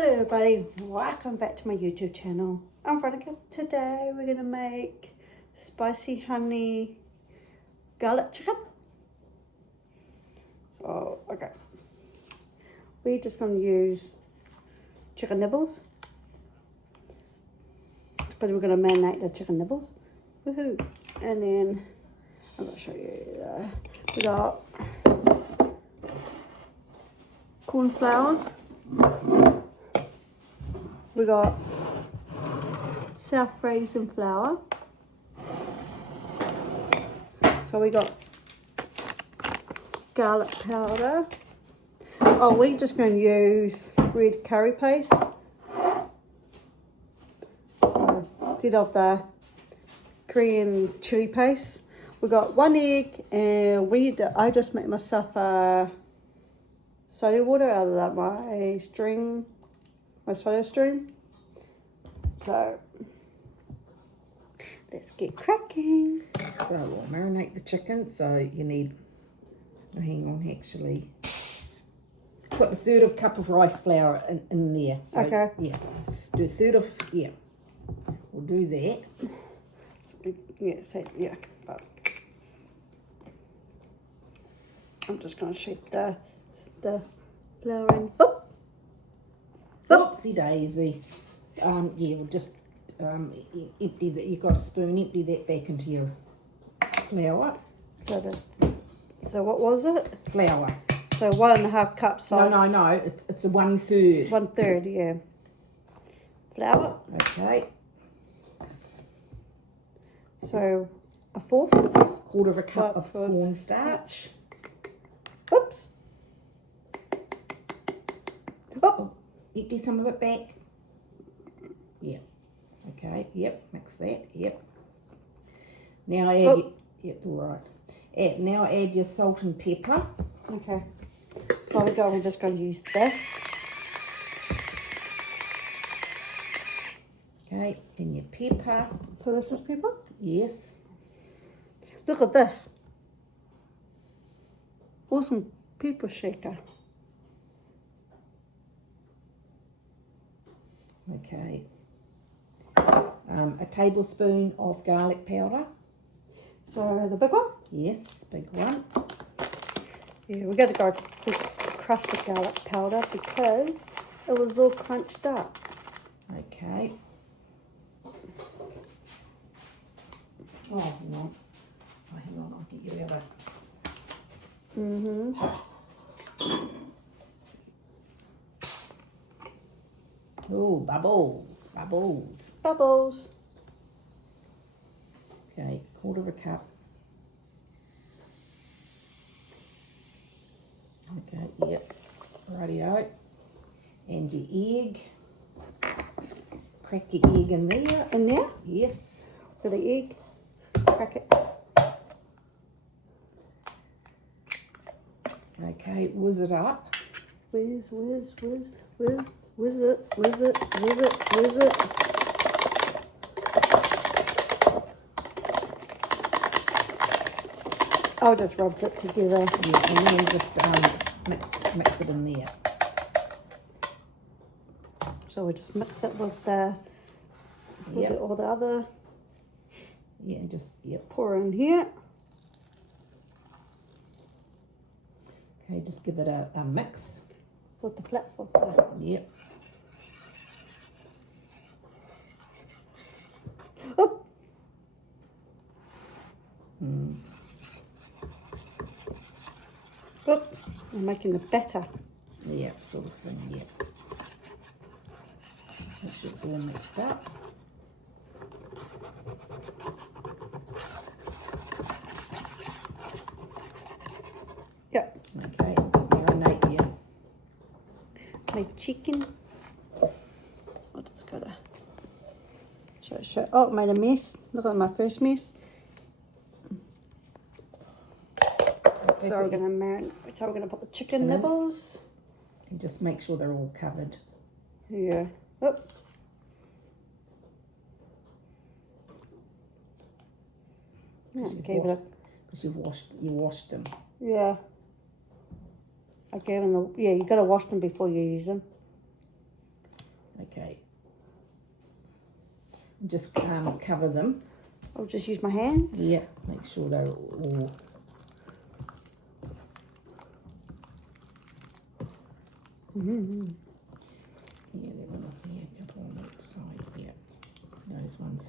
Hello everybody, welcome back to my YouTube channel. I'm Veronica. Today we're going to make spicy honey garlic chicken. So, okay. We're just going to use chicken nibbles. But we're going to marinate the chicken nibbles. Woohoo! And then, I'm going to show you, we got corn flour. We got savoury flour. So we got garlic powder. Oh, we're just going to use red curry paste. So instead of the Korean chili paste, we got 1 egg, and I just make myself a soda water out of my soda stream. So let's get cracking. So we'll marinate the chicken. So you need, hang on, actually, put a third of cup of rice flour in there. So, okay. Yeah. Do a third of, yeah. We'll do that. Yeah, yeah. But I'm just going to shake the flour in. Oh! Oopsie daisy. Yeah, we'll just empty that. You've got a spoon. Empty that back into your flour. So what was it? Flour. So 1.5 cups. No. It's a 1/3. 1/3, yeah. Flour. Okay. So a fourth. Quarter of a cup of cornstarch. Oops. Oh. Empty some of it back. Yeah. Okay. Yep. Mix that. Yep. Now add. Yep. All right. Now add your salt and pepper. Okay. So we're just going to use this. Okay. And your pepper. So this is pepper. Yes. Look at this. Awesome pepper shaker. Okay. A tablespoon of garlic powder. So the big one? Yes, big one. Yeah, we got to go crust the garlic powder because it was all crunched up. Okay. Oh, hang on. I'll get you out of. Oh, bubbles. Bubbles. Okay, quarter of a cup. Okay, yep. Rightio. And your egg. Crack your egg in there. In there? Yes. Got the egg. Crack it. Okay, whiz it up. Whiz it. I'll just rub it together. Yeah, and then just mix it in there. So we just mix it with all the other. Yeah, and just, yep. Pour in here. Okay, just give it a mix. With the Yep. Oh. Oh, I'm making the batter. Yeah, sort of thing, yeah. Make sure it's all mixed up. Yep. Okay, marinate your My chicken. I just gotta show. Oh, I made a mess. Look at my first mess. So we're gonna marinate. So we're gonna put the chicken nibbles. And just make sure they're all covered. Yeah. Oh. Because you washed them. Yeah. I gave them you gotta wash them before you use them. Okay. Just cover them. I'll just use my hands. Yeah, make sure they're all... Mm-hmm. Yeah, they're all up here, a couple on each side. Yeah, those ones.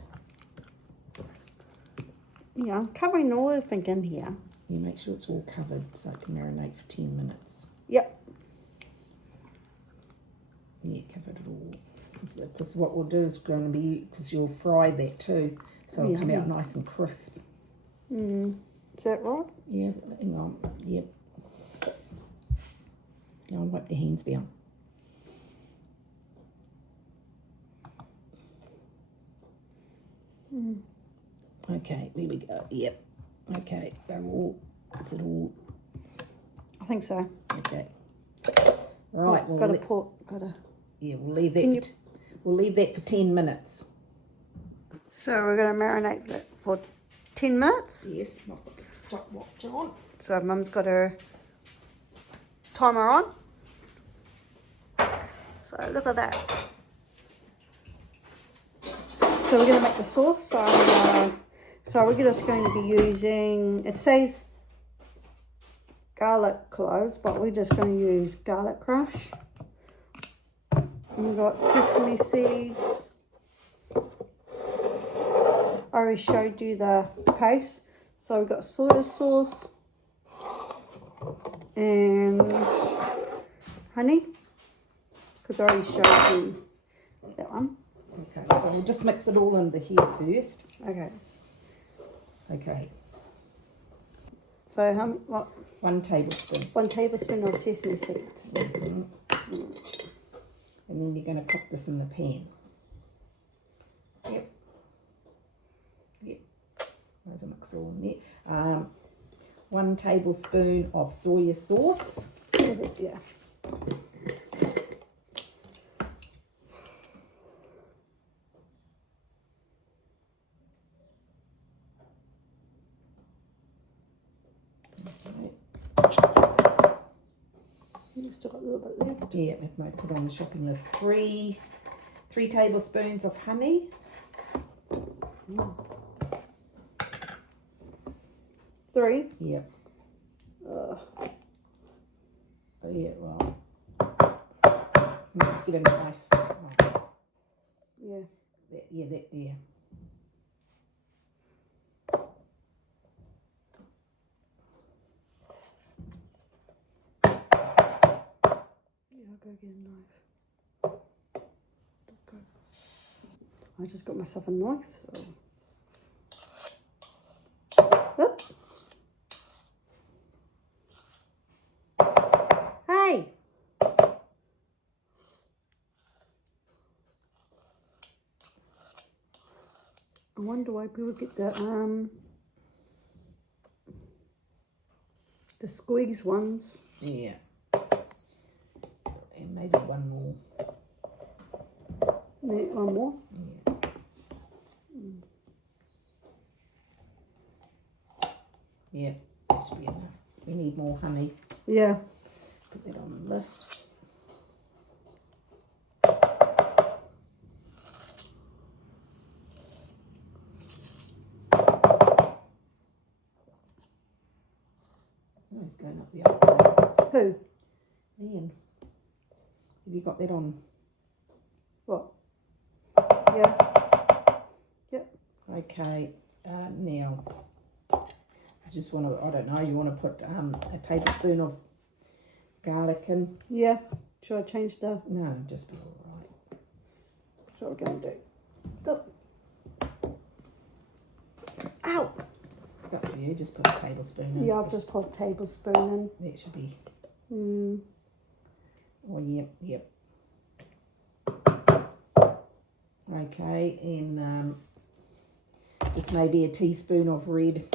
Yeah, I'm covering all everything in here. You make sure it's all covered so it can marinate for 10 minutes. Yep. Yeah, covered it all. Because what we'll do is going to be, because you'll fry that too, so it'll come out nice and crisp. Is that right? Yeah, hang on. Yep. Go and wipe your hands down. Okay, there we go. Yep. Okay, they're all. Is it all? I think so. Okay. Right. Oh, gotta. Yeah, we'll leave that. We'll leave that for 10 minutes. So we're gonna marinate that for 10 minutes. Yes. Not put the stopwatch on. So Mum's got her timer on. So look at that. So we're gonna make the sauce. So we're just going to be using. It says garlic cloves, but we're just going to use garlic crush. And we've got sesame seeds. I already showed you the paste. So we've got soy sauce and honey, because I already showed you that one. Okay, so we'll just mix it all into here first. Okay. Okay. So what? 1 tablespoon. 1 tablespoon of sesame seeds. And then you're going to cook this in the pan. Yep. Yep. There's a mix all in there. 1 tablespoon of soy sauce. Yeah. You've still got a little bit left. Yeah, it might put on the shopping list. 3 tablespoons of honey. 3. Yep. Yeah, well. Get a knife. Oh. Yeah. Yeah. I'll go get a knife. I just got myself a knife, so. Oop. Hey! I wonder why people get the squeeze ones. Yeah. And maybe one more. One more? Yeah. Yeah, that should be enough. We need more honey. Yeah. Put that on the list. Oh, he's going up the other way. Who? Ian. Have you got that on? What? Yeah. Yep. Okay, now, I just want to, I don't know, you want to put a tablespoon of garlic in? Yeah. Should I change the... No, just be alright. That's what we're going to do. Go. Ow! It's up to you, just put a tablespoon in. Yeah, I've just put a tablespoon in. That should be, oh, yep. Okay, and just maybe a teaspoon of red.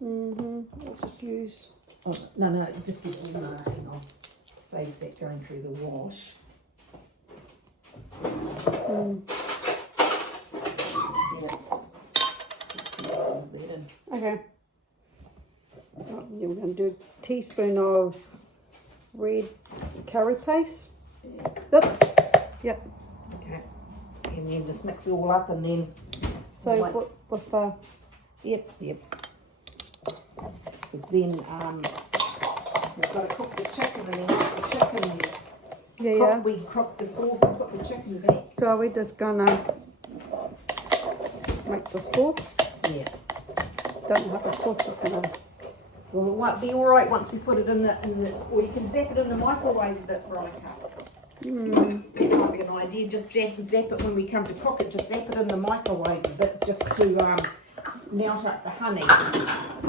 I'll just use... Oh, no, just get hang on. Saves that going through the wash. Yeah. Okay. Oh, yeah, we're going to do a teaspoon of red curry paste. Yeah. Oops. Yep. and then just mix it all up and then. So like, with Yep. Because then we've got to cook the chicken, and then once the chicken is yeah. we cook the sauce and put the chicken back. So are we just gonna make the sauce? Yeah. Don't know how the sauce is gonna. Well, it might be all right once we put it in the, or you can zap it in the microwave a bit, Veronica. That might be an idea. Just zap it when we come to cook it. Just zap it in the microwave a bit, just to melt up the honey.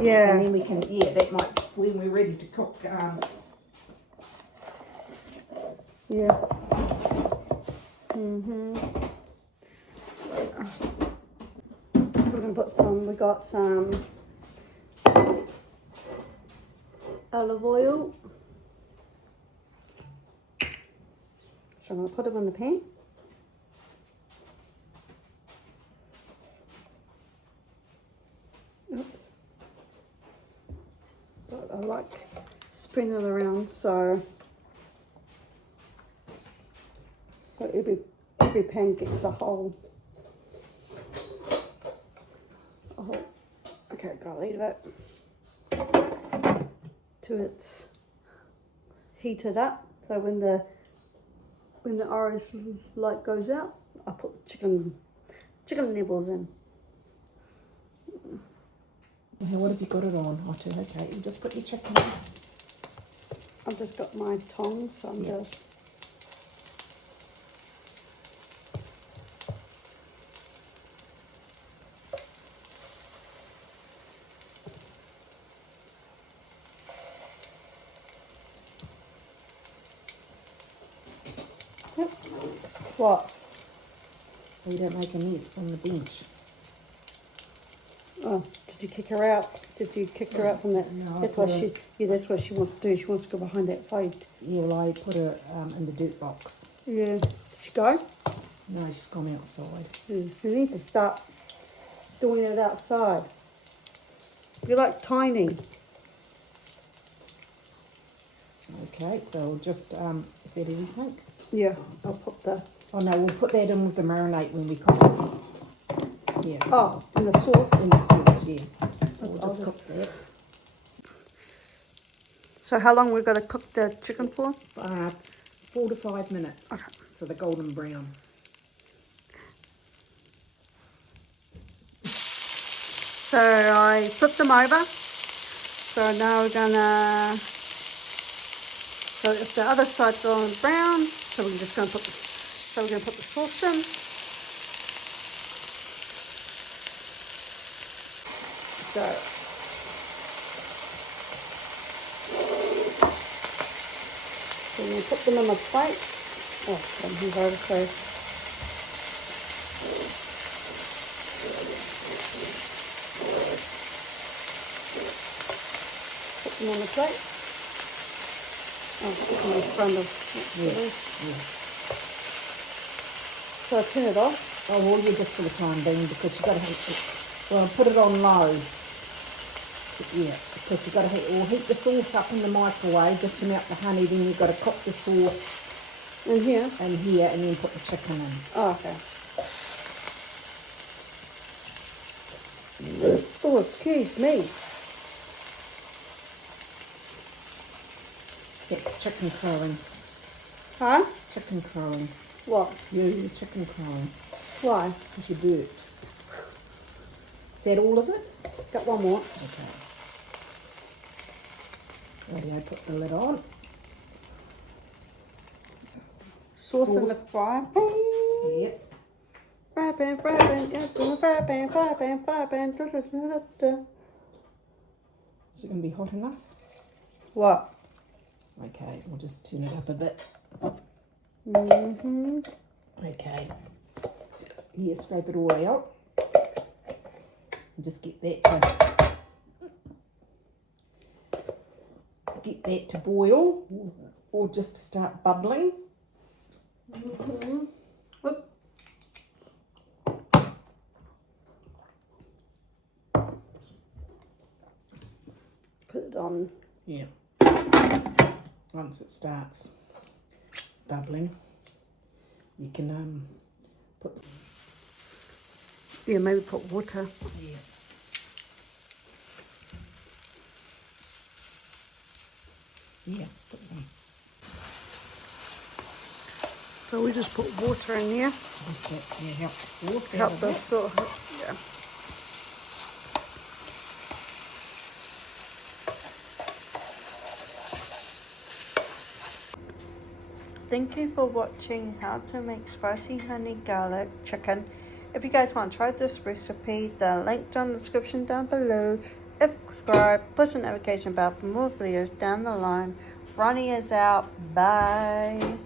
Yeah. And then we can, that might, when we're ready to cook. Yeah. So we're gonna put some. We got some olive oil. So I'm going to put them in the pan. Oops. But I like spreading it around so every pan gets a whole. Okay, gotta leave it to its heated up. So when the orange light goes out, I put the chicken nibbles in. Okay, what have you got it on? Okay, you just put your chicken in. I've just got my tongs, so I'm just. Yep. What? So you don't make a mess on the bench. Oh, did you kick her out? Did you kick her out from that? No, That's what she. Yeah, that's what she wants to do. She wants to go behind that fight. Yeah, well, I put her in the dirt box. Yeah. Did she go? No, she's gone outside. You need to start doing it outside. You're like tiny. Okay, so we'll just is that everything? Yeah, I'll put the. Oh no, we'll put that in with the marinade when we cook it. Yeah. Oh, in the sauce. In the sauce, yeah. So we'll I'll just just- cook that. So how long we're going to cook the chicken for? 4 to 5 minutes. Okay. So they're golden brown. So I flipped them over. So now we're gonna. So if the other side's golden brown, so we're just gonna put the. So we're gonna put the sauce in. So. So we put them in a plate. Oh, something's over. So. Put them on the plate. Oh, put them in front of. Yeah. So I turn it off. Oh, well, yeah, just for the time being because you've got to heat it. Well, put it on low. Yeah, because you've got to heat the sauce up in the microwave just to melt the honey. Then you've got to cook the sauce In here. in here and then put the chicken in. Oh, okay. Oh, excuse me. That's chicken crowing. Huh? Chicken crowing. What? You're chicken crowing Why? because you burped. Is that all of it? Got one more. Okay. Ready, I put the lid on. Sauce in the Sauce. fry pan. Yep. Fry pan, fry pan, yeah, fry pan, fry pan, fry pan. Da, da, da, da, da. Is it going to be hot enough? What? Okay, we'll just turn it up a bit. Mm-hmm. Okay. Here, scrape it all out. And just get that to boil or just to start bubbling. Mm-hmm. Whoop. Put it on. Yeah. Once it starts bubbling, you can put. Yeah, maybe put water. Yeah. Yeah, put some. So we just put water in there. Just to help the sauce out Help of the it. sauce. Yeah. Thank you for watching how to make spicy honey garlic chicken. If you guys want to try this recipe, the link down in the description down below. If subscribe, push the notification bell for more videos down the line. Ronnie is out. Bye.